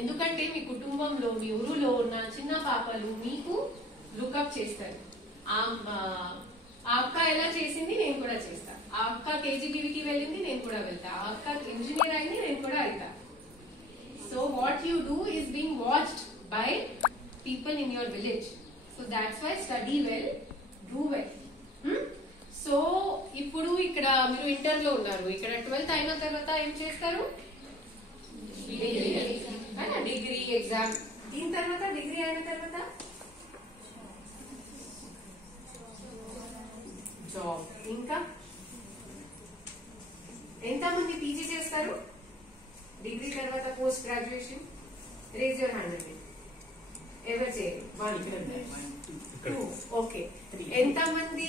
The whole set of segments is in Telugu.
ఎందుకంటే మీ కుటుంబంలో మీ ఊరులో ఉన్న చిన్న పాపలు మీకు లుకప్ చేస్తారు. ఆ అక్క ఎలా చేసింది నేను కూడా చేస్తా, ఆ అక్క కేజీబీవీకి వెళ్ళింది నేను కూడా వెళ్తా, ఆ అక్క ఇంజనీర్ అయింది నేను కూడా అవుతా. So what you do is being watched by people in your village. So that's why study well, do well. So ఇప్పుడు ఇక్కడ మీరు ఇంటర్ లో ఉన్నారు, ఇక్కడ 12th అయిన తర్వాత ఏం చేస్తారు? Degree exam. దీని తర్వాత డిగ్రీ అయిన తర్వాత జాబ్. ఇంకా ఎంతమంది పీజీ చేస్తారు డిగ్రీ తర్వాత post graduation? Raise your hand అండి. ఎవరు చేయరు? 1 2 ఓకే. ఎంతమంది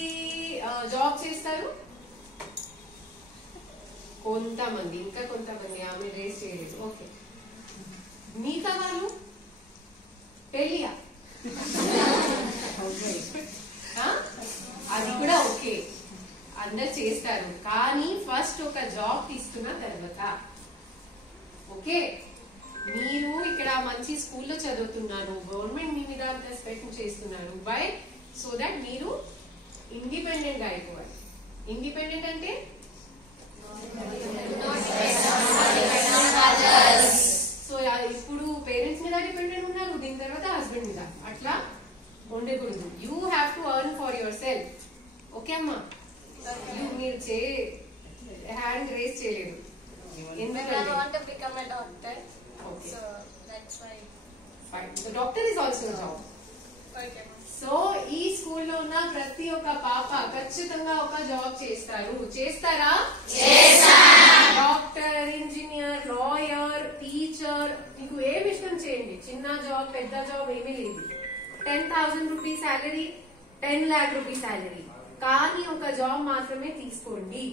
జాబ్ చేస్తారు? కొంతమంది, ఇంకా కొంతమంది. ఆమె రేజ్ చేయలేదు. ఓకే. మిగతా వాళ్ళు పెళ్ళియా? అది కూడా ఓకే, అందరు చేస్తారు. కానీ ఫస్ట్ ఒక జాబ్ తీసుకున్న తర్వాత ఓకే. మీరు ఇక్కడ మంచి స్కూల్లో చదువుతున్నారు, గవర్నమెంట్ మీ మీద రెస్పెక్ట్ చేస్తున్నారు. వై? సో దట్ మీరు ఇండిపెండెంట్ గా అయిపోవాలి. ఇండిపెండెంట్ అంటే సో ఇప్పుడు పేరెంట్స్ మీద డిపెండెంట్ ఉన్నారు, దీని తర్వాత హస్బెండ్ మీద. అట్లా ఉండకూడదు. You have to earn for your self. Okay అమ్మా? మీరు హ్యాండ్ రేస్ చేయలేదు ఎందుకంటే doctor is also job. So ఈ స్కూల్లో ఉన్న ప్రతి ఒక్క పాప ఖచ్చితంగా ఒక జాబ్ చేస్తారు. చేస్తారా? డాక్టర్, ఇంజనీర్, లాయర్, టీచర్, మీకు ఏమి ఇష్టం చేయండి. చిన్న జాబ్ పెద్ద జాబ్ ఏమీ లేదు. 10,000 rupees salary, 10 lakh rupees salary, కానీ ఒక జాబ్ మాత్రమే తీసుకోండి.